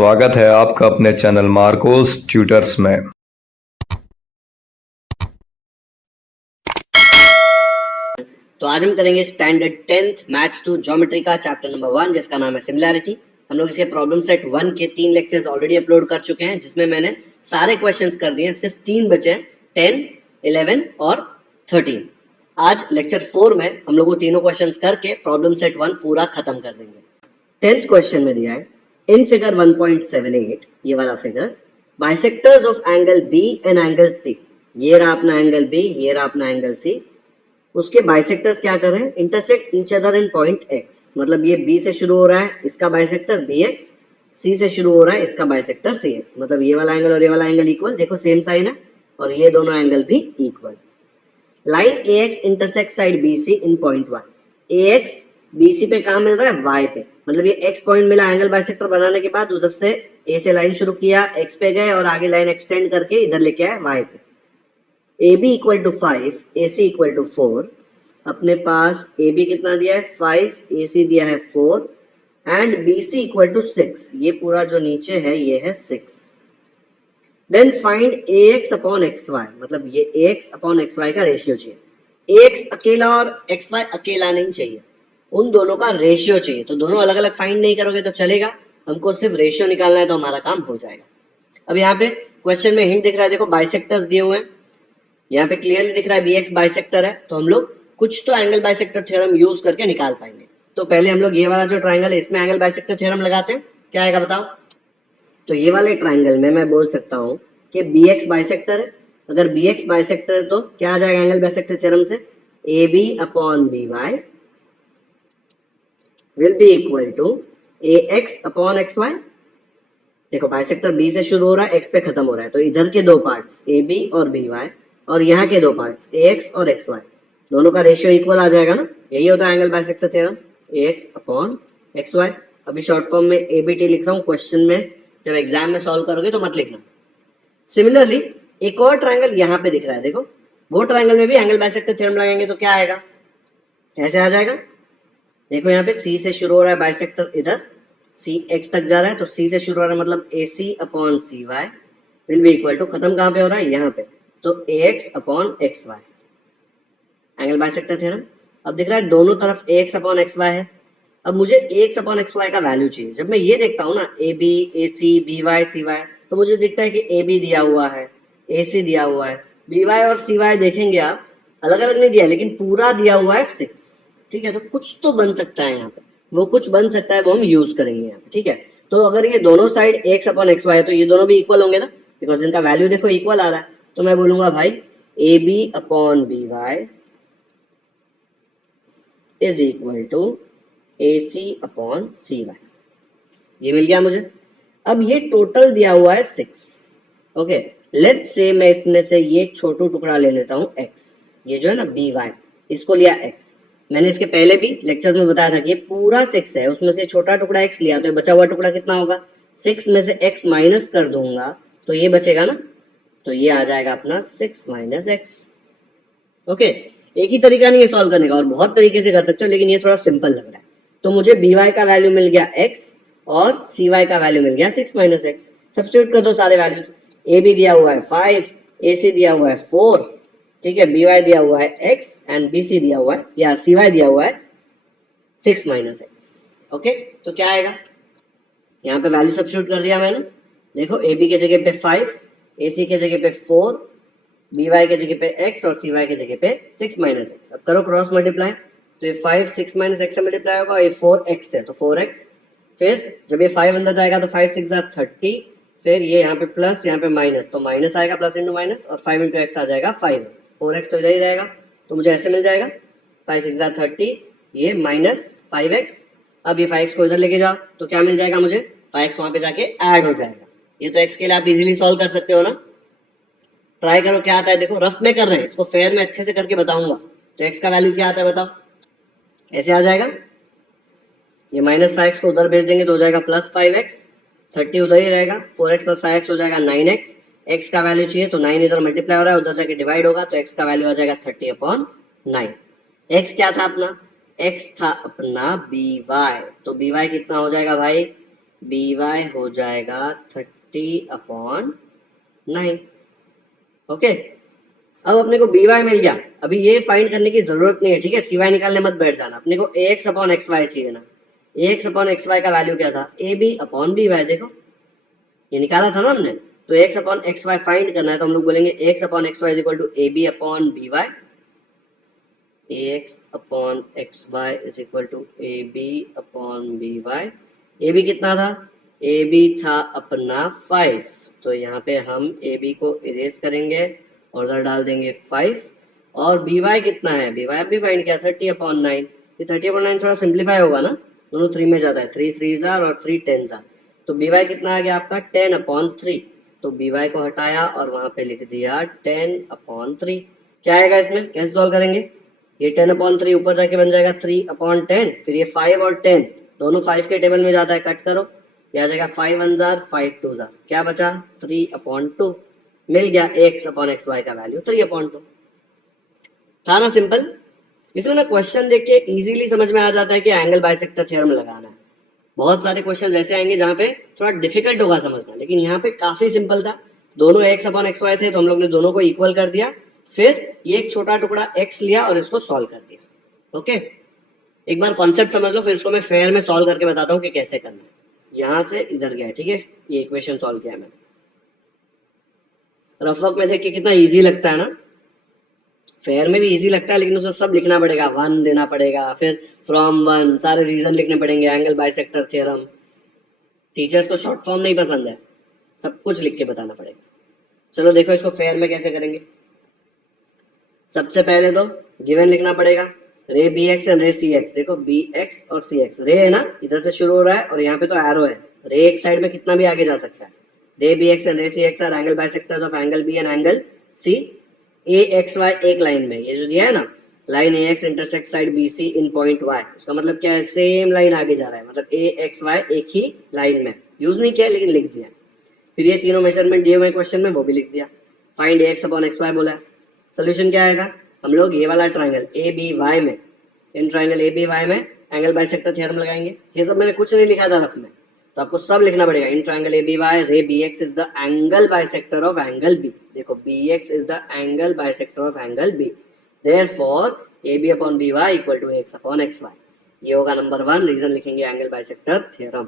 स्वागत है आपका अपने चैनल मार्कोस ट्यूटर्स में। तो आज हम करेंगे स्टैंडर्ड 10th मैथ्स 2 ज्योमेट्री का चैप्टर नंबर 1 जिसका नाम है सिमिलैरिटी। हम लोग इसके प्रॉब्लम सेट 1 के 3 लेक्चर्स ऑलरेडी अपलोड कर चुके हैं जिसमें मैंने सारे क्वेश्चंस कर दिए हैं, सिर्फ 3 बचे हैं, 10, 11 और 13। आज लेक्चर 4 में हम लोग वो तीनों क्वेश्चंस करके प्रॉब्लम सेट 1 पूरा खत्म कर देंगे। 10th क्वेश्चन में दिया है इन फिगर 1.78, ये वाला figure, bisectors of angle B and angle C. ये रहा अपना एंगल बी, ये रहा अपना एंगल सी। उसके बाइसेक्टर्स क्या कर रहे हैं, intersect each other in point x. मतलब ये बी से शुरू हो रहा है, इसका बाइसेक्टर बी एक्स, सी से शुरू हो रहा है, इसका बाइसेक्टर सी एक्स। मतलब ये वाला एंगल और ये वाला एंगल इक्वल, देखो सेम साइन है, और ये दोनों एंगल भी equal. Line A X intersect side B C in point Y. A X B C पे कहाँ मिल रहा है, वाई पे। मतलब ये एक्स पॉइंट मिला एंगल बाइसेक्टर बनाने के बाद, उधर से ए से लाइन शुरू किया, एक्स पे गए और आगे लाइन एक्सटेंड करके इधर लेके आए वाई पे। A B equal to 5, A C equal to 4। अपने पास ए बी कितना दिया है 5, ए सी दिया है 4 and B C equal to 6। ये पूरा जो नीचे है ये है 6। Then find A X upon X Y. मतलब ये A X upon X Y का रेशियो चाहिए। ए एक्स अकेला और एक्स वाई अकेला नहीं चाहिए, उन दोनों का रेशियो चाहिए। तो दोनों अलग अलग फाइंड नहीं करोगे तो चलेगा, हमको सिर्फ रेशियो निकालना है तो हमारा काम हो जाएगा। अब यहाँ पे क्वेश्चन में हिंट दिख रहा है, देखो बाइसेक्टर्स दिए हुए हैं, यहाँ पे क्लियरली दिख रहा है बी एक्स बाइसेक्टर है, तो हम लोग कुछ तो एंगल बाइसेक्टर थ्योरम यूज करके निकाल पाएंगे। तो पहले हम लोग ये वाला जो ट्राइंगल है इसमें एंगल बाइसेक्टर थ्योरम लगाते हैं, क्या आएगा बताओ। तो ये वाले ट्राइंगल में मैं बोल सकता हूँ कि बी एक्स बाइसेक्टर है। अगर बी एक्स बाइसेक्टर है तो क्या आ जाएगा एंगल बाइसेक्टर थ्योरम से, A B upon B Y will be equal to A X upon X Y. देखो बाइसेक्टर बी से शुरू हो रहा है, एक्स पे खत्म हो रहा है, तो इधर के दो पार्ट्स ए बी और बी वाई और यहाँ के दो पार्ट्स ए एक्स और एक्स वाई, दोनों का रेशियो इक्वल आ जाएगा ना। यही होता है एंगल बाइसेक्टर थ्योरम, ए एक्स अपॉन एक्स वाई। अभी शॉर्ट फॉर्म में ए बी टी लिख रहा हूँ, क्वेश्चन में जब एग्जाम में सॉल्व करोगे तो मत लिखना। सिमिलरली एक और ट्राइंगल यहाँ पे दिख रहा है, देखो वो ट्राइंगल में भी एंगल बाइसेक्टर थ्योरम लगाएंगे तो क्या आएगा, ऐसे आ जाएगा। देखो यहाँ पे सी से शुरू हो रहा है बाइसेक्टर, इधर सी एक्स तक जा रहा है, तो सी से शुरू हो रहा है, मतलब A C upon C Y will be equal to, खत्म कहाँ पे हो रहा है, यहाँ पे, तो A X upon X Y, angle bisector theorem. अब दिख रहा है दोनों तरफ A X upon X Y है। अब मुझे A X upon X Y का वैल्यू चाहिए। जब मैं ये देखता हूँ ना A B, A C, B Y, C Y, तो मुझे दिखता है कि ए बी दिया हुआ है, ए सी दिया हुआ है, बी वाई और सी वाई देखेंगे आप अलग अलग नहीं दिया लेकिन पूरा दिया हुआ है 6। ठीक है, तो कुछ तो बन सकता है यहाँ पे, वो कुछ बन सकता है वो हम यूज करेंगे यहाँ पे। ठीक है, तो अगर ये दोनों side X upon X Y है तो ये दोनों भी इक्वल होंगे ना, बिकॉज इनका वैल्यू देखो इक्वल आ रहा है। तो मैं बोलूंगा भाई A B upon B Y is equal to A C upon C Y. ये मिल गया मुझे। अब ये टोटल दिया हुआ है 6। ओके, लेट्स से मैं इसमें से ये छोटू टुकड़ा ले लेता हूँ x, ये जो है ना बी वाई, इसको लिया x। मैंने इसके पहले भी लेक्चर्स में बताया था कि ये पूरा 6 है, उसमें से छोटा टुकड़ा x लिया, तो ये बचा हुआ टुकड़ा कितना होगा, 6 में से x माइनस कर दूंगा तो ये बचेगा ना, तो ये आ जाएगा अपना 6 माइनस एक्स। ओके, एक ही तरीका नहीं है सॉल्व करने का, और बहुत तरीके से कर सकते हो, लेकिन ये थोड़ा सिंपल लग रहा है। तो मुझे बी वाई का वैल्यू मिल गया x और सी वाई का वैल्यू मिल गया 6 माइनस एक्स। सब्स्टिट्यूट कर दो सारे वैल्यूज। ए बी दिया हुआ है 5, ए सी दिया हुआ है 4, ठीक है, बी वाई दिया हुआ है x एंड बी सी दिया हुआ है या सी वाई दिया हुआ है 6 माइनस एक्स। ओके, तो क्या आएगा, यहाँ पे वैल्यू सब्स्टिट्यूट कर दिया मैंने। देखो ए बी के जगह पे 5, ए सी के जगह पे 4, बी वाई के जगह पे x और सी वाई के जगह पे 6 माइनस एक्स। अब करो क्रॉस मल्टीप्लाई, तो ये 5 6 माइनस एक्स से मल्टीप्लाई होगा, ये 4x है तो 4x, फिर जब ये 5 अंदर जाएगा तो 5 6 30, फिर ये यहाँ पे प्लस यहाँ पे माइनस, तो माइनस आएगा, प्लस इंटू माइनस, और 5 इंटू एक्स आ जाएगा 5x, 4x तो इधर ही रहेगा, तो मुझे ऐसे मिल जाएगा 5 6 30, ये माइनस 5x। अब ये 5x को इधर लेके जाओ तो क्या मिल जाएगा मुझे, 5x वहाँ पे जाके ऐड हो जाएगा। ये तो x के लिए आप इजीली सॉल्व कर सकते हो ना, ट्राई करो क्या आता है। देखो रफ में कर रहे हैं, इसको फेयर में अच्छे से करके बताऊंगा। तो x का वैल्यू क्या आता है बताओ, ऐसे आ जाएगा, ये माइनस 5x को उधर भेज देंगे तो हो जाएगा प्लस 5x, 30 उधर ही रहेगा, 4x प्लस 5x हो जाएगा 9x। x का वैल्यू चाहिए तो 9 इधर मल्टीप्लाई हो रहा है, उधर जाके डिवाइड होगा, तो x का वैल्यू आ जाएगा 30/9। x क्या था अपना, x था अपना by, तो by कितना हो जाएगा भाई, बी वाई हो जाएगा 30/9। ओके, अब अपने को बी वाई मिल गया। अभी ये फाइंड करने की जरूरत नहीं है, ठीक है, सी वाई निकालने मत बैठ जाना, अपने को A X upon X Y चाहिए ना। A X upon X Y का वैल्यू क्या था, A B upon B Y. देखो ये निकाला था ना हमने, तो X upon X Y find करना है, तो हम लोग बोलेंगे X upon X Y is equal to A B upon B Y. X upon X Y is equal to A B upon B Y. A B कितना था, A B था अपना 5, तो यहाँ पे हम ए बी को इरेज करेंगे और उधर डाल देंगे 5। और बी वाई कितना है, बी वाई भी फाइंड किया 30/9। ये 30/9 थोड़ा सिंप्लीफाई होगा ना, दोनों 3 में जाता है, 3 3 जार और 3 10 जार, तो बी वाई कितना आ गया आपका 10/3। तो बी वाई को हटाया और वहां पे लिख दिया 10/3। क्या आएगा इसमें, कैसे सॉल्व करेंगे, ये 10/3 ऊपर जाके बन जाएगा 3/10, फिर ये 5 और 10 दोनों 5 के टेबल में जाता है, कट करो, ये आ जाएगा 5 1 जार 5 2 जार, क्या बचा 3/2। मिल गया एक्स अपॉन एक्स वाई का वैल्यू 3/2। था ना सिंपल। इसमें ना क्वेश्चन देख के इजीली समझ में आ जाता है कि एंगल बाइसेक्टर थ्योरम लगाना है। बहुत सारे क्वेश्चन ऐसे आएंगे जहाँ पे थोड़ा डिफिकल्ट होगा समझना, लेकिन यहाँ पे काफी सिंपल था। दोनों एक्स अपॉन एक्स वाई थे, तो हम लोग ने दोनों को इक्वल कर दिया, फिर ये एक छोटा टुकड़ा एक्स लिया और इसको सॉल्व कर दिया। ओके, एक बार कॉन्सेप्ट समझ लो, फिर इसको मैं फेयर में सॉल्व करके बताता हूँ कि कैसे करना है। यहाँ से इधर गया, ठीक है, ये इक्वेशन सॉल्व किया मैंने। रफ वर्क में देख के कितना इजी लगता है ना, फेयर में भी इजी लगता है, लेकिन उसमें सब लिखना पड़ेगा, 1 देना पड़ेगा, फिर फ्रॉम 1 सारे रीजन लिखने पड़ेंगे, एंगल बाइसेक्टर थ्योरम। टीचर्स को शॉर्ट फॉर्म नहीं पसंद है, सब कुछ लिख के बताना पड़ेगा। चलो देखो इसको फेयर में कैसे करेंगे। सबसे पहले तो गिवन लिखना पड़ेगा, रे B X and ray C x. देखो बी एक्स और सी एक्स, रे है ना इधर से शुरू हो रहा है और यहाँ पे तो एरो है, रे एक साइड में कितना भी आगे जा सकता है। रे B X and ray C X are angle bisectors of angle B and angle C. A X Y एक लाइन में, ये जो दिया है ना, line A X intersect side B C in point Y, उसका मतलब क्या है, सेम लाइन आगे जा रहा है, मतलब ए एक्स वाई एक ही लाइन में। यूज नहीं किया लेकिन लिख दिया। फिर ये तीनों मेजरमेंट दिए हुए क्वेश्चन में, वो भी लिख दिया। Find X upon X Y बोला है। सोल्यूशन क्या आएगा, हम लोग ये वाला ट्राइंगल ए बी वाई में, in triangle A B Y में एंगल बाइसेक्टर थ्योरम लगाएंगे। ये सब मैंने कुछ नहीं लिखा था रफ में, तो आपको सब लिखना पड़ेगा। In triangle A B Y ray B X is the angle bisector of angle B. देखो B X is the angle bisector of angle B, therefore A B upon B Y equal to X upon X Y. ये होगा number 1 reason, लिखेंगे angle bisector theorem.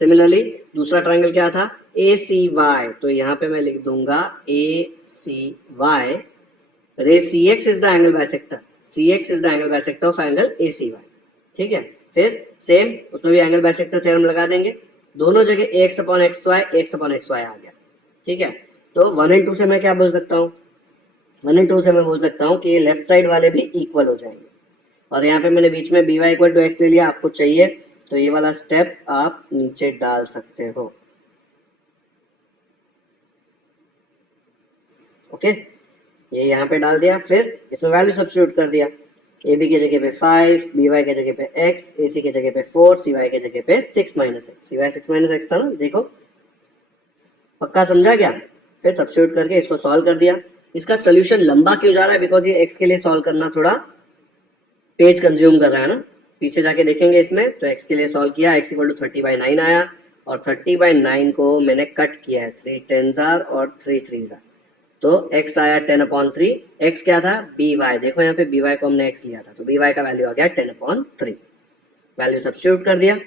Similarly दूसरा triangle क्या था, ए C Y, तो यहाँ पे मैं लिख दूंगा ए C Y ray C X is the angle bisector, C X is the angle bisector of angle A C Y. ठीक है, फिर सेम उसमें भी एंगल बाइसेक्टर थ्योरम लगा देंगे, दोनों जगह एक्स अपॉन एक्स वाई आ गया। ठीक है, तो 1 और 2 से मैं क्या बोल सकता हूँ, 1 और 2 से मैं बोल सकता हूँ कि ये लेफ्ट साइड वाले भी इक्वल हो जाएंगे। और यहाँ पे मैंने बीच में B Y equal to X ले लिया, आपको चाहिए तो ये वाला स्टेप आप नीचे डाल सकते हो। ओके, ये यहाँ पे डाल दिया, फिर इसमें वैल्यू सब्स्टिट्यूट कर दिया, ए बी की जगह पे 5, बी वाई की जगह पे x, ए सी की जगह पे 4, सी वाई की जगह पे 6 माइनस एक्स। सी वाई 6 माइनस एक्स था ना, देखो पक्का समझा क्या। फिर सब्स्टिट्यूट करके इसको सॉल्व कर दिया। इसका सोल्यूशन लंबा क्यों जा रहा है, बिकॉज ये x के लिए सॉल्व करना थोड़ा पेज कंज्यूम कर रहा है ना, पीछे जाके देखेंगे इसमें, तो x के लिए सॉल्व किया, x इक्वल टू 30/9 आया, और 30/9 को मैंने कट किया है, 3 10 और 3 3 तो x आया 10/3। x क्या था, बी वाई, देखो यहाँ पे बी वाई को हमने x लिया था, तो बी वाई का वैल्यू आ गया 10/3। वैल्यू सब्स्टिट्यूट कर दिया।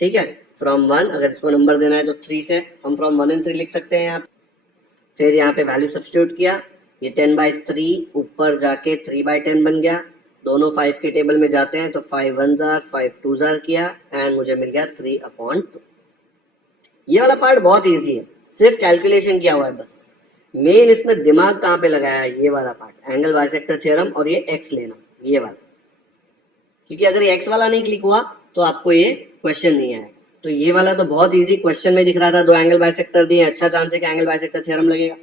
ठीक है, फ्रॉम 1, अगर इसको नंबर देना है तो 3 से हम फ्रॉम 1 and 3 लिख सकते हैं यहाँ पे। फिर यहाँ पे वैल्यू सब्स्टिट्यूट किया, ये 10/3 ऊपर जाके 3/10 बन गया, दोनों 5 के टेबल में जाते हैं, तो 5 1 जार 5 2 जार किया, एंड मुझे मिल गया 3/2। ये वाला पार्ट बहुत ईजी है, सिर्फ कैलकुलेशन किया हुआ है बस। मेन इसमें दिमाग कहाँ पे लगाया है, ये वाला पार्ट, एंगल बाइसेक्टर थ्योरम और ये एक्स लेना, ये वाला। क्योंकि अगर ये एक्स वाला नहीं क्लिक हुआ तो आपको ये क्वेश्चन नहीं आएगा। तो ये वाला तो बहुत इजी क्वेश्चन में दिख रहा था, दो एंगल बाइसेक्टर दिए, अच्छा चांस है कि एंगल बाइसेक्टर थ्योरम लगेगा।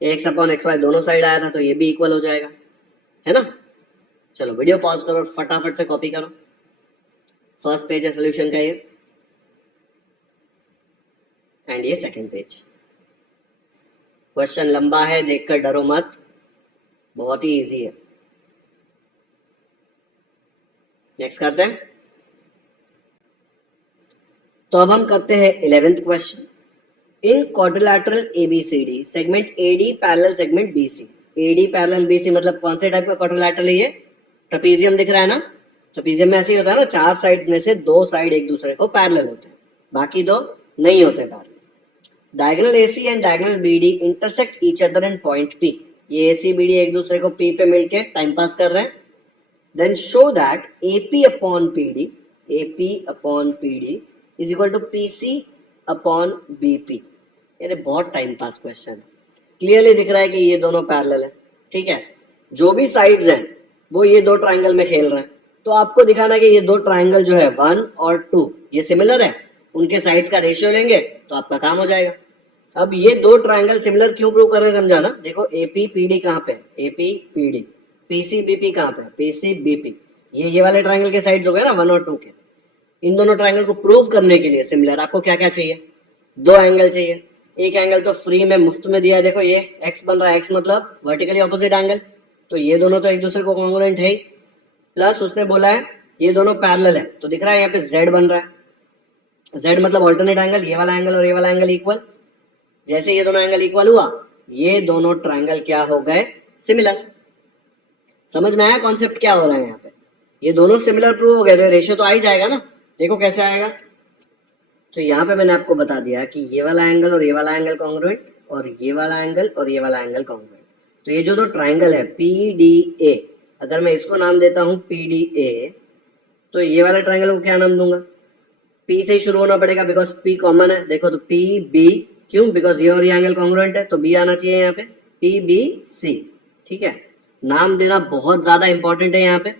एक्स अपॉन एक्स वाई दोनों साइड आया था, तो ये भी इक्वल हो जाएगा, है ना। चलो वीडियो पॉज करो, फटाफट से कॉपी करो, फर्स्ट पेज है सोल्यूशन का ये, एंड ये सेकंड पेज। क्वेश्चन लंबा है, देखकर डरो मत, बहुत ही इजी है। नेक्स्ट करते हैं। तो अब हम करते हैं 11th question. In quadrilateral ABCD segment AD parallel segment BC। AD parallel BC मतलब कौन से टाइप का क्वाड्रिलैटरल है ये? ट्रेपीजियम दिख रहा है ना? ट्रेपीजियम में ऐसे ही होता है ना, 4 साइड में से 2 साइड एक दूसरे को पैरेलल होते हैं, बाकी 2 नहीं होते parallel. Diagonal AC and diagonal BD intersect each other and point P। ये AC BD एक दूसरे को P पे मिलके टाइम पास कर रहे हैं। Then show that AP upon PD is equal to PC upon BP। यार बहुत टाइम पास क्वेश्चन है। क्लियरली दिख रहा है कि ये दोनों पैरेलल है, ठीक है। जो भी साइड्स हैं वो ये 2 ट्राइंगल में खेल रहे हैं, तो आपको दिखाना है कि ये 2 ट्राइंगल जो है 1 और 2 ये सिमिलर है, उनके साइड्स का रेशियो लेंगे तो आपका काम हो जाएगा। अब ये 2 ट्राइंगल सिमिलर क्यों प्रूव कर रहे हैं समझाना। देखो AP PD कहाँ पे, AP PD, PC BP कहाँ पे, PC BP। ये वाले ट्राइंगल के साइड्स हो गए ना 1 और 2 के। इन दोनों ट्राइंगल को प्रूव करने के लिए सिमिलर आपको क्या क्या चाहिए? 2 एंगल चाहिए। एक एंगल तो फ्री में मुफ्त में दिया है, देखो ये x बन रहा है, x मतलब वर्टिकली ऑपोजिट एंगल, तो ये दोनों तो एक दूसरे को कॉन्ग्रुएंट है ही। प्लस उसने बोला है ये दोनों पैरेलल है, तो दिख रहा है यहाँ पे z बन रहा है। z मतलब ऑल्टरनेट एंगल, ये वाला एंगल और ये वाला एंगल इक्वल। जैसे ये दोनों एंगल इक्वल हुआ, ये दोनों ट्राइंगल क्या हो गए? सिमिलर। समझ में आया कॉन्सेप्ट क्या हो रहा है यहाँ पे? ये दोनों सिमिलर प्रूव हो गए तो रेशियो तो आ ही जाएगा ना। देखो कैसे आएगा। तो यहाँ पे मैंने आपको बता दिया कि ये वाला एंगल और ये वाला एंगल कॉन्ग्रुएंट, और ये वाला एंगल और ये वाला एंगल कॉन्ग्रुएंट। तो ये जो 2 ट्राइंगल है PDA, अगर मैं इसको नाम देता हूँ PDA, तो ये वाला ट्राइंगल को क्या नाम दूंगा? P से ही शुरू होना पड़ेगा बिकॉज P कॉमन है। देखो तो PB, क्यों? बिकॉज ये और ये एंगल कॉन्ग्रुएंट है, तो B आना चाहिए यहाँ पे, PBC। ठीक है, नाम देना बहुत ज्यादा इंपॉर्टेंट है यहाँ पे।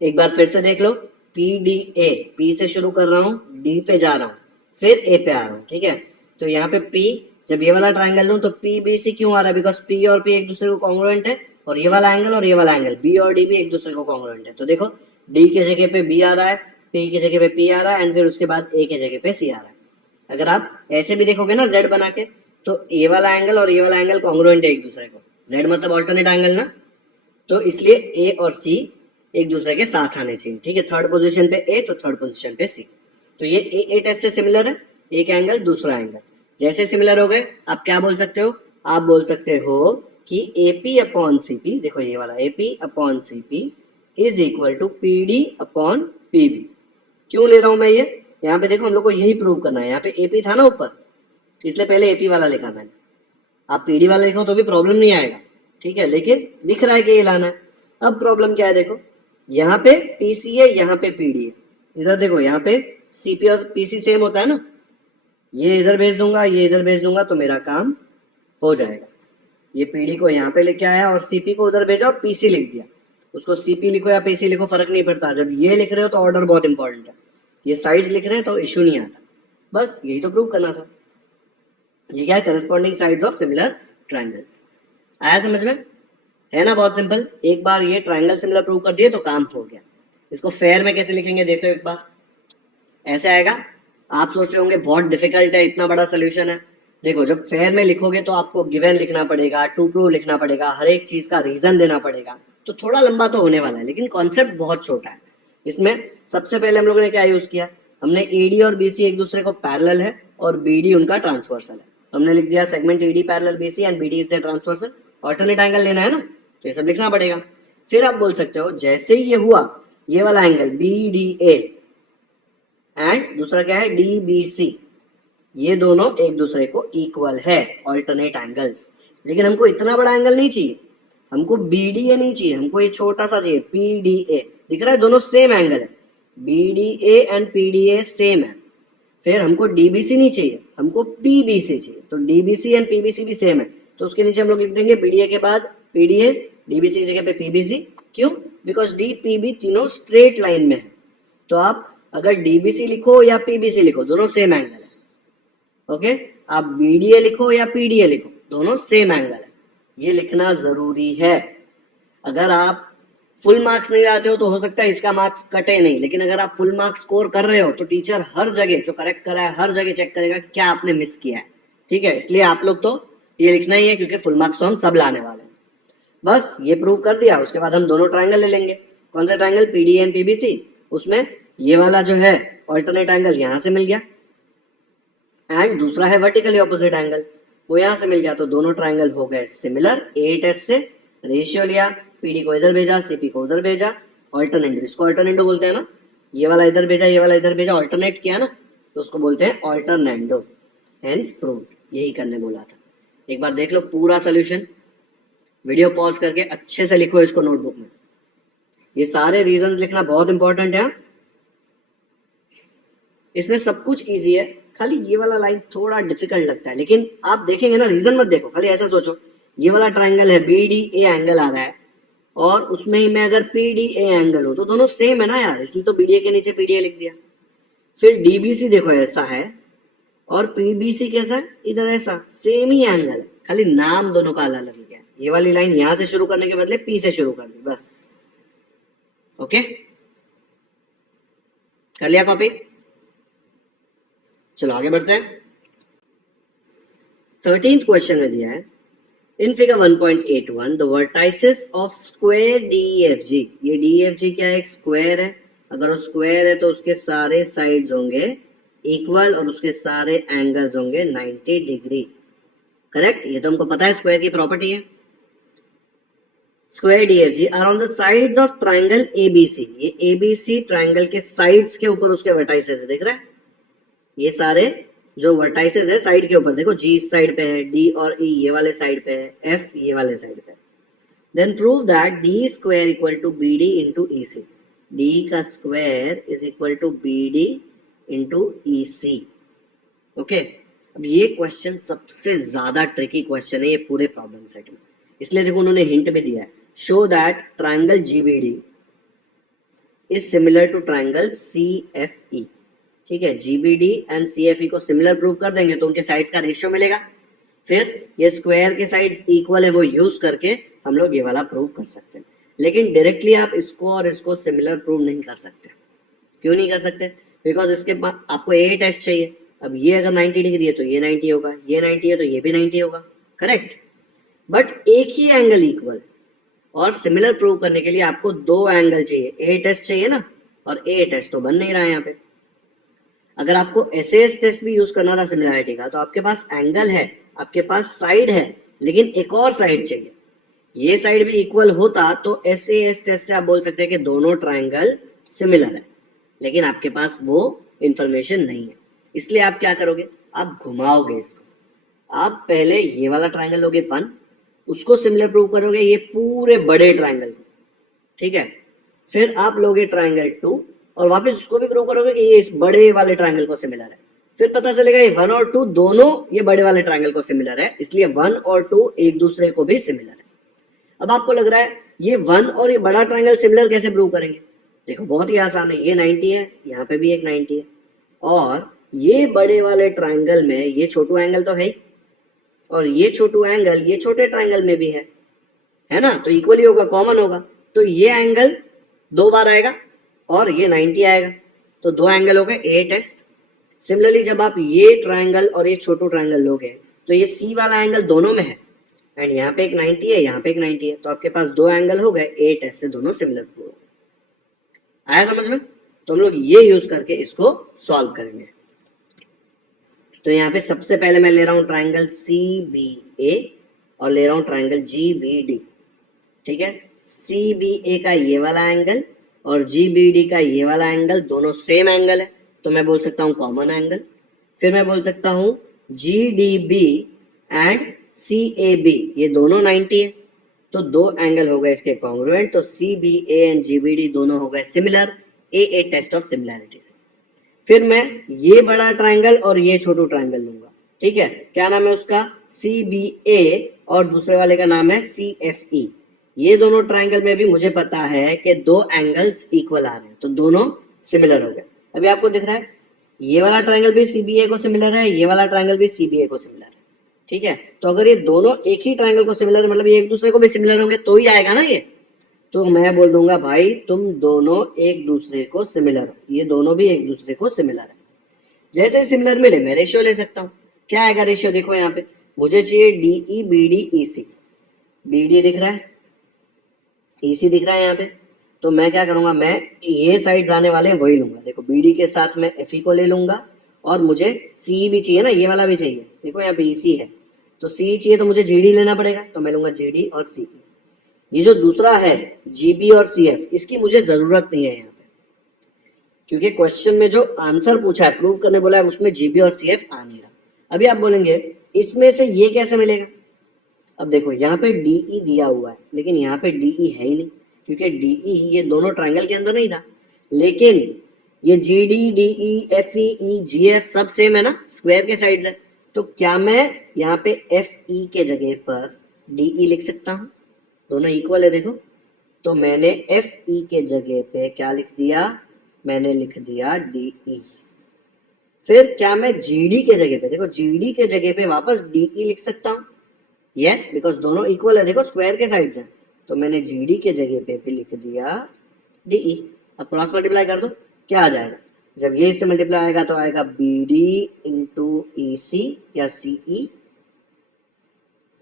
एक बार फिर से देख लो, PDA, P से शुरू कर रहा हूँ, D पे जा रहा हूँ, फिर A पे आ रहा हूँ, ठीक है। तो यहाँ पे P, जब ये वाला ट्राइंगल लूँ तो PBC क्यों आ रहा है? बिकॉज P और P एक दूसरे को कॉन्ग्रुएंट है, और ये वाला एंगल और ये वाला एंगल B और D भी एक दूसरे को कॉन्ग्रुएंट है। तो देखो D की जगह पे B आ रहा है, P की जगह पे P आ रहा है, एंड फिर उसके बाद A की जगह पे C आ रहा है। अगर आप ऐसे भी देखोगे ना Z बना के, तो A वाला एंगल और ये वाला एंगल कॉन्ग्रुएंट है एक दूसरे को। Z मतलब ऑल्टरनेट एंगल ना, तो इसलिए A और C एक दूसरे के साथ आने चाहिए, ठीक है। थर्ड पोजीशन पे A तो थर्ड पोजीशन पे C। तो ये A टेस्ट से सिमिलर है, एक एंगल दूसरा एंगल। जैसे सिमिलर हो गए, आप क्या बोल सकते हो? आप बोल सकते हो कि AP अपॉन CP, देखो ये वाला AP upon CP is equal to PD upon PB। क्यों ले रहा हूं मैं ये? यहाँ पे देखो हम लोग को यही प्रूव करना है। यहाँ पे AP था ना ऊपर, इसलिए पहले AP वाला लिखा मैंने। आप PD वाला लिखो तो भी प्रॉब्लम नहीं आएगा, ठीक है, लेकिन दिख रहा है कि ये लाना है। अब प्रॉब्लम क्या है? देखो यहाँ पे PC है, यहाँ पे PD है। इधर देखो यहाँ पे CP और PC सेम होता है ना, ये इधर भेज दूंगा, ये इधर भेज दूंगा, तो मेरा काम हो जाएगा। ये PD को यहाँ पे लेके आया और CP को उधर भेजा और PC लिख दिया। उसको CP लिखो या PC लिखो फर्क नहीं पड़ता। जब ये लिख रहे हो तो ऑर्डर बहुत इंपॉर्टेंट है। ये साइड्स लिख रहे हैं तो इश्यू नहीं आता। बस यही तो प्रूव करना था। ये क्या है? Corresponding sides of similar triangles. आया समझ में? है ना, बहुत सिंपल। एक बार ये ट्राइंगल सिमिलर प्रूव कर दिए तो काम हो गया। इसको फेयर में कैसे लिखेंगे देख लो एक बार। ऐसे आएगा। आप सोच रहे होंगे बहुत डिफिकल्ट है, इतना बड़ा सोल्यूशन है। देखो जब फेयर में लिखोगे तो आपको गिवन लिखना पड़ेगा, टू प्रूव लिखना पड़ेगा, हर एक चीज का रीजन देना पड़ेगा, तो थोड़ा लंबा तो होने वाला है, लेकिन कॉन्सेप्ट बहुत छोटा है। इसमें सबसे पहले हम लोगों ने क्या यूज किया? हमने AD और BC एक दूसरे को पैरेलल है और BD उनका ट्रांसवर्सल है। हमने लिख दिया segment AD parallel BC and BD is the transversal. Alternate angle लेना है ना, तो ये सब लिखना पड़ेगा। फिर आप बोल सकते हो जैसे ही ये हुआ, ये वाला एंगल BDA एंड दूसरा क्या है DBC, ये दोनों एक दूसरे को इक्वल है, ऑल्टरनेट एंगल्स। लेकिन हमको इतना बड़ा एंगल नहीं चाहिए, हमको BDA नहीं चाहिए, हमको ये छोटा सा चाहिए PDA। दिख रहा है दोनों सेम एंगल है, BDA एंड PDA सेम है। फिर हमको DBC नहीं चाहिए, हमको PBC चाहिए। तो DBC एंड PBC भी सेम है, तो उसके नीचे हम लोग लिख देंगे BDA के बाद PDA, DBC की जगह पे PBC। क्यों? बिकॉज DPB तीनों स्ट्रेट लाइन में है। तो आप अगर DBC लिखो या PBC लिखो, दोनों सेम एंगल है। ओके, आप BDA लिखो या PDA लिखो, दोनों सेम एंगल है। ये लिखना जरूरी है। अगर आप फुल मार्क्स नहीं लाते हो तो हो सकता है इसका मार्क्स कटे नहीं, लेकिन अगर आप फुल मार्क्स स्कोर कर रहे हो तो टीचर हर जगह जो करेक्ट करा है हर जगह चेक करेगा क्या आपने मिस किया है, ठीक है। इसलिए आप लोग तो ये लिखना ही है, क्योंकि फुल मार्क्स तो हम सब लाने वाले हैं। बस ये प्रूव कर दिया, उसके बाद हम दोनों ट्राइंगल ले लेंगे। कौन सा ट्राइंगल? PDA and PBC। उसमें ये वाला जो है ऑल्टरनेट एंगल यहाँ से मिल गया, एंड दूसरा है वर्टिकली ऑपोजिट एंगल, वो यहाँ से मिल गया, तो दोनों ट्राइंगल हो गए सिमिलर। ए टेस्ट से रेशियो लिया, पीडी को इधर भेजा, सीपी को उधर भेजा, ऑल्टरनेंडो, इसको ऑल्टरनेंडो बोलते हैं ना, ये वाला इधर भेजा, ये वाला इधर भेजा, ऑल्टरनेट किया ना, तो उसको बोलते हैं ऑल्टरनेंडो, हेंस प्रूव्ड। यही करने बोला था। एक बार देख लो पूरा सोल्यूशन, वीडियो पॉज करके अच्छे से लिखो इसको नोटबुक में। ये सारे रीजंस लिखना बहुत इंपॉर्टेंट है। इसमें सब कुछ इजी है, खाली ये वाला लाइन थोड़ा डिफिकल्ट लगता है, लेकिन आप देखेंगे ना, रीजन मत देखो, खाली ऐसा सोचो ये वाला ट्राइंगल है, बी डी ए एंगल आ रहा है, और उसमें ही मैं अगर पी डी ए एंगल हो तो दोनों सेम है ना यार, इसलिए तो बीडीए के नीचे पीडीए लिख दिया। फिर डीबीसी देखो ऐसा है, और पीबीसी कैसा है, इधर ऐसा, सेम ही एंगल है, खाली नाम दोनों का अलग अलग लिखा है। ये वाली लाइन यहां से शुरू करने के बदले पी से शुरू कर दी, बस। ओके, कर लिया कॉपी? चलो आगे बढ़ते हैं। 13th क्वेश्चन में दिया है, in figure 1.81 the vertices of square DFG. ये डीएफजी क्या है, एक स्क्वायर है, अगर वो स्क्वायर है तो उसके सारे साइड्स होंगे इक्वल और उसके सारे एंगल्स होंगे 90 डिग्री, करेक्ट? ये तो हमको पता है, स्क्वायर की प्रॉपर्टी है। Square D F G are on the sides of triangle A B C. ये एबीसी ट्राइंगल के साइड्स के ऊपर उसके वर्टाइसेस है, देख रहा है? ये सारे जो वर्टाइसेस है साइड के ऊपर, देखो जी इस साइड पे है, डी और ई ये वाले साइड पे है, एफ ये वाले साइड पे है। Then prove that D square equal to B D into E C. D का square is equal to B D into E C. Okay, अब ये क्वेश्चन सबसे ज्यादा ट्रिकी क्वेश्चन है ये पूरे प्रॉब्लम सेट में, इसलिए देखो उन्होंने हिंट भी दिया है, show that triangle G B D is similar to triangle C F E. ठीक है, जीबीडी एंड सीएफई को सिमिलर प्रूव कर देंगे तो उनके साइड्स का रेशियो मिलेगा, फिर ये स्क्वायर के साइड्स इक्वल है वो यूज करके हम लोग ये वाला प्रूव कर सकते हैं। लेकिन डायरेक्टली आप इसको और इसको सिमिलर प्रूव नहीं कर सकते। क्यों नहीं कर सकते? बिकॉज इसके बाद आपको ए टेस्ट चाहिए। अब ये अगर 90 डिग्री है तो ये 90 होगा, ये 90 है तो ये भी 90 होगा, करेक्ट? बट एक ही एंगल इक्वल और सिमिलर प्रूव करने के लिए आपको दो एंगल चाहिए, ए टेस्ट चाहिए ना, और ए टेस्ट तो बन नहीं रहा है यहाँ पे। अगर आपको एसएएस टेस्ट भी यूज करना था सिमिलैरिटी का, तो आपके पास एंगल है, आपके पास साइड है, लेकिन एक और साइड चाहिए। ये साइड भी इक्वल होता तो एसएएस टेस्ट से आप बोल सकते हैं कि दोनों ट्राइंगल सिमिलर है, लेकिन आपके पास वो इंफॉर्मेशन नहीं है। इसलिए आप क्या करोगे, आप घुमाओगे इसको। आप पहले ये वाला ट्राइंगल लोगे 1, उसको सिमिलर प्रूव करोगे ये पूरे बड़े ट्राइंगल को, ठीक है? फिर आप लोगे ट्राइंगल 2 और वापस उसको भी प्रूव करोगे कि ये इस बड़े वाले ट्राइंगल को सिमिलर है। फिर पता चलेगा ये 1 और 2 दोनों ये बड़े वाले ट्राइंगल को सिमिलर है, इसलिए 1 और 2 एक दूसरे को भी सिमिलर है। अब आपको लग रहा है ये 1 और ये बड़ा ट्राइंगल सिमिलर कैसे प्रूव करेंगे? देखो बहुत ही आसान है, ये 90 है, यहाँ पे भी एक 90 है, और ये बड़े वाले ट्राइंगल में ये छोटू एंगल तो है ही, और ये छोटू एंगल ये छोटे ट्राइंगल में भी है ना, तो इक्वली होगा, कॉमन होगा, तो ये एंगल 2 बार आएगा और ये 90 आएगा, तो 2 एंगल हो गए ए टेस्ट। सिमिलरली जब आप ये ट्राइंगल और ये छोटू ट्राइंगल लोगे तो ये सी वाला एंगल दोनों में है, एंड यहाँ पे एक 90 है, यहाँ पे एक 90 है, तो आपके पास 2 एंगल हो गए ए टेस्ट से, दोनों सिमिलर प्रूव हो। आया समझ में? तो हम लोग ये यूज करके इसको सॉल्व करेंगे। तो यहाँ पे सबसे पहले मैं ले रहा हूँ ट्राइंगल CBA और ले रहा हूँ ट्राइंगल GBD, ठीक है? CBA का ये वाला एंगल और GBD का ये वाला एंगल दोनों सेम एंगल है, तो मैं बोल सकता हूँ कॉमन एंगल। फिर मैं बोल सकता हूँ GDB एंड CAB ये दोनों 90 है, तो 2 एंगल हो गए इसके कॉन्ग्रुएंट, तो CBA एंड GBD दोनों हो गए similar, a test of similarity से। फिर मैं ये बड़ा ट्राइंगल और ये छोटू ट्राइंगल लूंगा, ठीक है? क्या नाम है उसका? CBA, और दूसरे वाले का नाम है CFE। ये दोनों ट्राइंगल में भी मुझे पता है कि 2 एंगल्स इक्वल आ रहे हैं, तो दोनों सिमिलर हो गए। अभी आपको दिख रहा है ये वाला ट्राइंगल भी CBA को सिमिलर है, ये वाला ट्राइंगल भी CBA को सिमिलर है, ठीक है? तो अगर ये दोनों एक ही ट्राइंगल को सिमिलर, मतलब ये एक दूसरे को भी सिमिलर होंगे तो ही आएगा ना ये, तो मैं बोल दूंगा भाई तुम दोनों एक दूसरे को सिमिलर हो, ये दोनों भी एक दूसरे को सिमिलर है। जैसे सिमिलर मिले मैं रेशियो ले सकता हूँ। क्या आएगा रेशियो? देखो यहाँ पे मुझे चाहिए DE BD EC, BD दिख रहा है, EC दिख रहा है यहाँ पे, तो मैं क्या करूंगा, मैं ये साइड आने वाले हैं वही लूंगा। देखो BD के साथ मैं FE को ले लूंगा और मुझे सी भी चाहिए ना, ये वाला भी चाहिए, देखो यहाँ पे ईसी है, तो सी चाहिए तो मुझे जीडी लेना पड़ेगा, तो मैं लूंगा जीडी और सी। ये जो दूसरा है जीबी और सीएफ, इसकी मुझे जरूरत नहीं है यहाँ पे, क्योंकि क्वेश्चन में जो आंसर पूछा है, प्रूव करने बोला है, उसमें जीबी और सीएफ आ नहीं रहा। अभी आप बोलेंगे इसमें से ये कैसे मिलेगा? अब देखो यहाँ पे डीई दिया हुआ है, लेकिन यहाँ पे डीई है ही नहीं, क्योंकि डीई ये दोनों ट्रायंगल के अंदर नहीं था। लेकिन ये G D, DE, F E, G F सब सेम है ना, स्क्वायर के साइड्स है, तो क्या मैं यहाँ पे एफ ई के जगह पर डीई लिख सकता हूँ? दोनों इक्वल है देखो, तो मैंने एफ ई के जगह पे क्या लिख दिया? मैंने लिख दिया डीई। फिर क्या मैं जीडी के जगह पे, देखो जीडी के जगह पे वापस डीई लिख सकता हूँ? यस, बिकॉज दोनों इक्वल है, देखो स्क्वायर के साइड्स हैं, तो मैंने जीडी के जगह पे भी लिख दिया डीई। अब क्रॉस मल्टीप्लाई कर दो, क्या आ जाएगा? जब ये इससे मल्टीप्लाई आएगा तो आएगा B D into E C या C E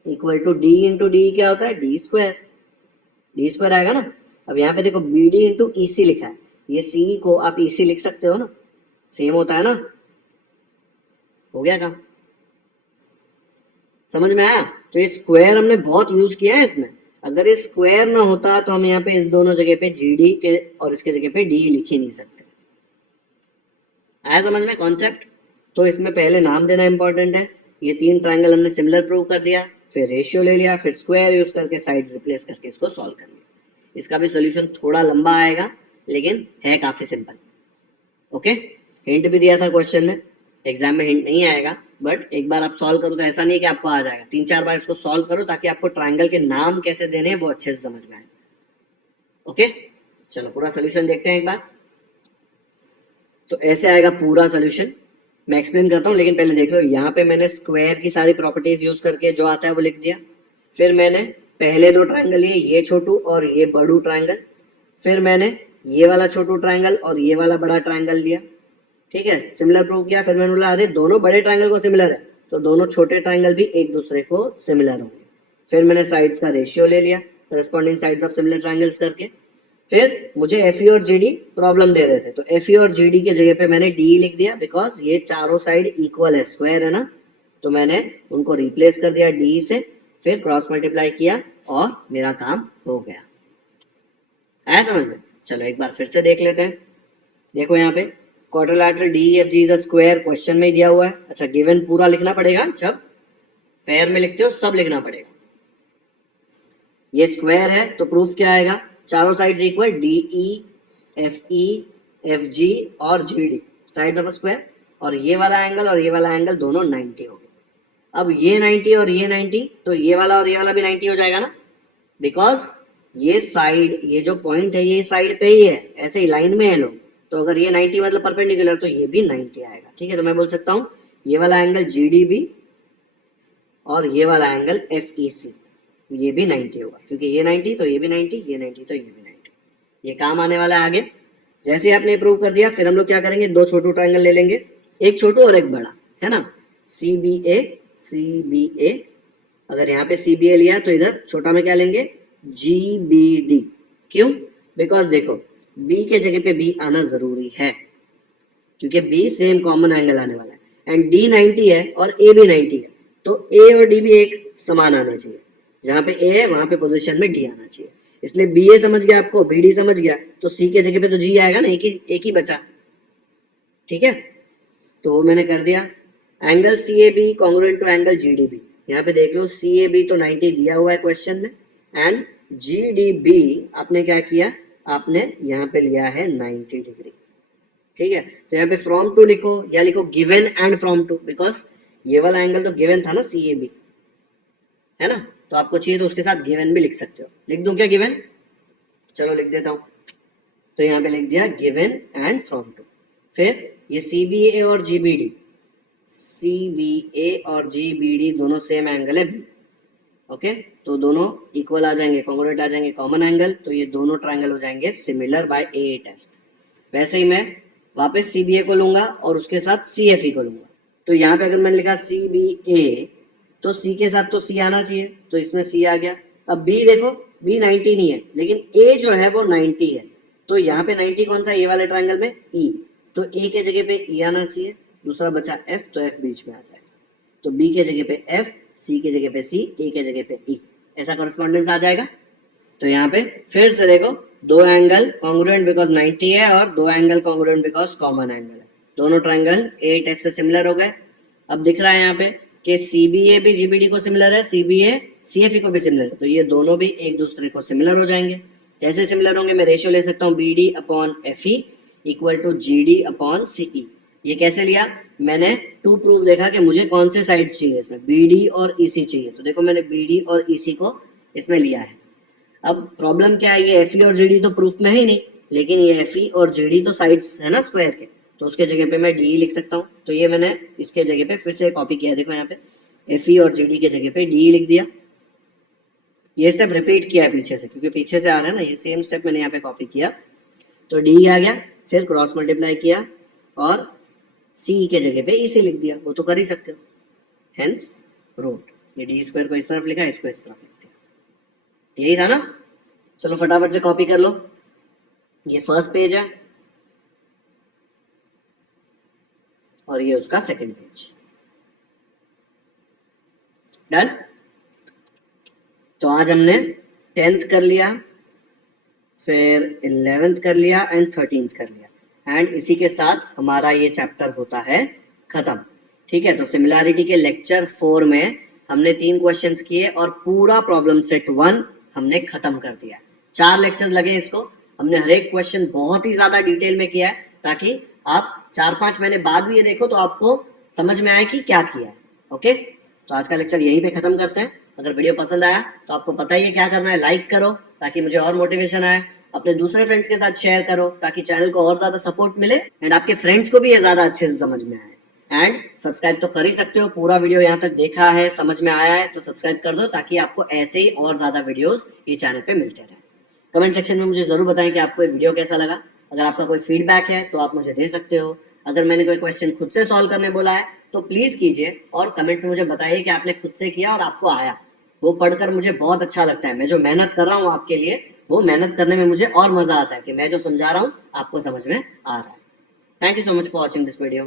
equal to D into D, क्या होता है? D square. डी स्क्वायर आएगा ना। अब यहाँ पे देखो बी डी इंटू ई सी लिखा है, ये सी को आप ई सी लिख सकते हो ना, सेम होता है ना। हो गया काम, समझ में आया? तो ये स्क्वायर हमने बहुत यूज किया है इसमें। अगर ये स्क्वायर ना होता तो हम यहाँ पे इस दोनों जगह पे जी डी के और इसके जगह पे डी लिख ही नहीं सकते। आया समझ में कॉन्सेप्ट? तो इसमें पहले नाम देना इंपॉर्टेंट है। ये तीन ट्रायंगल हमने सिमिलर प्रूव कर दिया, फिर रेशियो ले लिया, फिर स्क्वायर यूज करके साइड्स रिप्लेस करके इसको सॉल्व कर लिया। इसका भी सोल्यूशन थोड़ा लंबा आएगा, लेकिन है काफी सिंपल। ओके, हिंट भी दिया था क्वेश्चन में, एग्जाम में हिंट नहीं आएगा, बट एक बार आप सॉल्व करो तो ऐसा नहीं है कि आपको आ जाएगा। 3-4 बार इसको सॉल्व करो ताकि आपको ट्रायंगल के नाम कैसे देने हैं वो अच्छे से समझ में आए। ओके, चलो पूरा सोल्यूशन देखते हैं एक बार। तो ऐसे आएगा पूरा सोल्यूशन, मैं एक्सप्लेन करता हूँ, लेकिन पहले देख लो। यहाँ पे मैंने स्क्वायर की सारी प्रॉपर्टीज यूज करके जो आता है वो लिख दिया। फिर मैंने पहले दो ट्रायंगल लिए, ये छोटू और ये बड़ू ट्रायंगल। फिर मैंने ये वाला छोटू ट्रायंगल और ये वाला बड़ा ट्रायंगल लिया, ठीक है, सिमिलर प्रूव किया। फिर मैंने बोला अरे दोनों बड़े ट्रायंगल को सिमिलर है, तो दोनों छोटे ट्रायंगल भी एक दूसरे को सिमिलर होंगे। फिर मैंने साइड्स का रेशियो ले लिया, corresponding sides of similar triangles करके। फिर मुझे एफ ई और जी डी प्रॉब्लम दे रहे थे, तो एफ ई और जी डी के जगह पे मैंने डी लिख दिया, बिकॉज ये चारों साइड इक्वल है, स्क्वायर है ना, तो मैंने उनको रिप्लेस कर दिया डी से। फिर क्रॉस मल्टीप्लाई किया और मेरा काम हो गया। आया समझ में? चलो एक बार फिर से देख लेते हैं। देखो यहाँ पे quadrilateral D F G is a square, question में ही दिया हुआ है। अच्छा, गिवन पूरा लिखना पड़ेगा, जब फेयर में लिखते हो सब लिखना पड़ेगा। ये स्क्वायर है तो प्रूफ क्या आएगा? चारों sides equal, D E, F E, F G और G D sides of a square. और ये वाला एंगल और ये वाला एंगल दोनों 90 हो गए। अब ये 90 और ये 90, तो ये वाला और ये वाला भी 90 हो जाएगा ना, बिकॉज ये साइड, ये जो पॉइंट है ये साइड पे ही है, ऐसे ही लाइन में है लोग, तो अगर ये 90 मतलब परपेंडिकुलर, तो ये भी 90 आएगा। ठीक है, तो मैं बोल सकता हूँ ये वाला एंगल जी डी बी और ये वाला एंगल एफ ई सी, ये भी 90 होगा, क्योंकि ये 90 तो ये भी 90, ये 90 तो ये भी 90। ये काम आने वाला है आगे। जैसे ही आपने प्रूव कर दिया, फिर हम लोग क्या करेंगे, दो छोटू ट्रायंगल ले लेंगे, एक छोटू और एक बड़ा, है ना, सी बी ए, सी बी ए। अगर यहाँ पे सी बी ए लिया तो इधर छोटा में क्या लेंगे, जी बी डी। क्यों? बिकॉज देखो बी के जगह पे बी आना जरूरी है, क्योंकि बी सेम कॉमन एंगल आने वाला है, एंड डी 90 है और ए भी 90 है, तो ए और डी भी एक समान आना चाहिए। जहां पे ए है वहां पे पोजीशन में डी आना चाहिए। इसलिए बी ए समझ गया आपको, बी डी समझ गया, तो सी के जगह पे तो जी आएगा ना, एक ही बचा। ठीक है, तो वो मैंने कर दिया। Angle C A B congruent to angle G D B. यहाँ पे देख लो सी ए बी तो 90 दिया हुआ है क्वेश्चन में, एंड जी डी बी आपने क्या किया, आपने यहाँ पे लिया है 90 डिग्री। ठीक है, तो यहाँ पे फ्रॉम टू लिखो या लिखो given and from two, because ये वाला एंगल तो गिवन था ना सी ए बी, है ना, तो आपको चाहिए तो उसके साथ गिवन भी लिख सकते हो। लिख दूं क्या गिवन? चलो लिख देता हूं। तो यहाँ पे लिख दिया गिवन एंड फ्रॉम टू। फिर ये सी बी ए और G B D, C B A और जी बी डी दोनों सेम एंगल है बी। ओके, तो दोनों इक्वल आ जाएंगे, कॉन्ग्रुएंट आ जाएंगे, कॉमन एंगल, तो ये दोनों ट्रायंगल हो जाएंगे सिमिलर बाय ए टेस्ट। वैसे ही मैं वापस सी बी ए को लूंगा और उसके साथ सी एफ ई को लूंगा। तो यहाँ पे अगर मैंने लिखा सी बी ए, तो सी के साथ तो सी आना चाहिए, तो इसमें सी आ गया। अब बी देखो, बी 90 नहीं है, लेकिन ए जो है वो 90 है, तो यहाँ पे 90 कौन सा, ये वाले ट्रायंगल में ई, तो ए के जगह पे ई आना चाहिए। दूसरा बचा f, तो f बीच में आ जाएगा, तो b के जगह पे f, c के जगह पे c, a के जगह पे e, ऐसा करस्पॉन्डेंस आ जाएगा। तो यहाँ पे फिर से देखो, दो एंगल कॉन्ग्रुएंट बिकॉज 90 है और दो angle congruent because common angle है, दोनों ट्रायंगल 8s से सिमिलर हो गए। अब दिख रहा है यहाँ पे कि CBA भी GBD को सिमिलर है, CBA CFE को भी सिमिलर है, तो ये दोनों भी एक दूसरे को सिमिलर हो जाएंगे। जैसे सिमिलर होंगे मैं रेशियो ले सकता हूँ BD upon FE equal to GD upon CE। ये कैसे लिया, मैंने टू प्रूफ देखा कि मुझे कौन से साइड चाहिए इसमें, BD और EC चाहिए, तो देखो मैंने BD और EC को इसमें लिया है। अब प्रॉब्लम क्या है, ये FE और GD तो प्रूफ में है ही नहीं, लेकिन ये FE और GD तो साइड्स है ना स्क्वायर के, तो उसके जगह पे मैं DE लिख सकता हूँ। तो ये मैंने इसके जगह पे फिर से कॉपी किया, देखो यहाँ पे FE और GD के जगह पे DE लिख दिया। ये स्टेप रिपीट किया है पीछे से, क्योंकि पीछे से आ रहा है ना, ये सेम स्टेप मैंने यहाँ पे कॉपी किया, तो DE आ गया, फिर क्रॉस मल्टीप्लाई किया और CE के जगह पे EC लिख दिया, वो तो कर ही सकते हो, हेंस रूट। ये D स्क्वायर को इस तरफ लिखा, इसको इस तरफ लिख दिया, यही था ना। चलो फटाफट से कॉपी कर लो, ये फर्स्ट पेज है और ये उसका सेकंड पेज, डन। तो आज हमने 10th कर लिया, फिर 11th कर लिया एंड 13th कर लिया, एंड इसी के साथ हमारा ये चैप्टर होता है खत्म। ठीक है, तो सिमिलैरिटी के लेक्चर 4 में हमने 3 क्वेश्चंस किए और पूरा प्रॉब्लम सेट 1 हमने खत्म कर दिया। 4 लेक्चर्स लगे इसको, हमने हर एक क्वेश्चन बहुत ही ज्यादा डिटेल में किया है, ताकि आप 4-5 महीने बाद भी ये देखो तो आपको समझ में आए कि क्या किया है। ओके, तो आज का लेक्चर यहीं पे खत्म करते हैं। अगर वीडियो पसंद आया तो आपको पता ही है क्या करना है, लाइक करो ताकि मुझे और मोटिवेशन आए, अपने दूसरे फ्रेंड्स के साथ शेयर करो ताकि चैनल को और ज्यादा सपोर्ट मिले एंड आपके फ्रेंड्स को भी ये ज्यादा अच्छे से समझ में आए। एंड सब्सक्राइब तो कर ही सकते हो, पूरा वीडियो यहाँ तक देखा है, समझ में आया है तो सब्सक्राइब कर दो, ताकि आपको ऐसे ही और ज्यादा वीडियोस ये चैनल पे मिलते रहे। कमेंट सेक्शन में मुझे जरूर बताएं कि आपको ये वीडियो कैसा लगा। अगर आपका कोई फीडबैक है तो आप मुझे दे सकते हो। अगर मैंने कोई क्वेश्चन खुद से सॉल्व करने बोला है तो प्लीज कीजिए और कमेंट्स में मुझे बताइए कि आपने खुद से किया और आपको आया। वो पढ़कर मुझे बहुत अच्छा लगता है, मैं जो मेहनत कर रहा हूँ आपके लिए, वो मेहनत करने में मुझे और मजा आता है कि मैं जो समझा रहा हूँ आपको समझ में आ रहा है। Thank you so much for watching this video.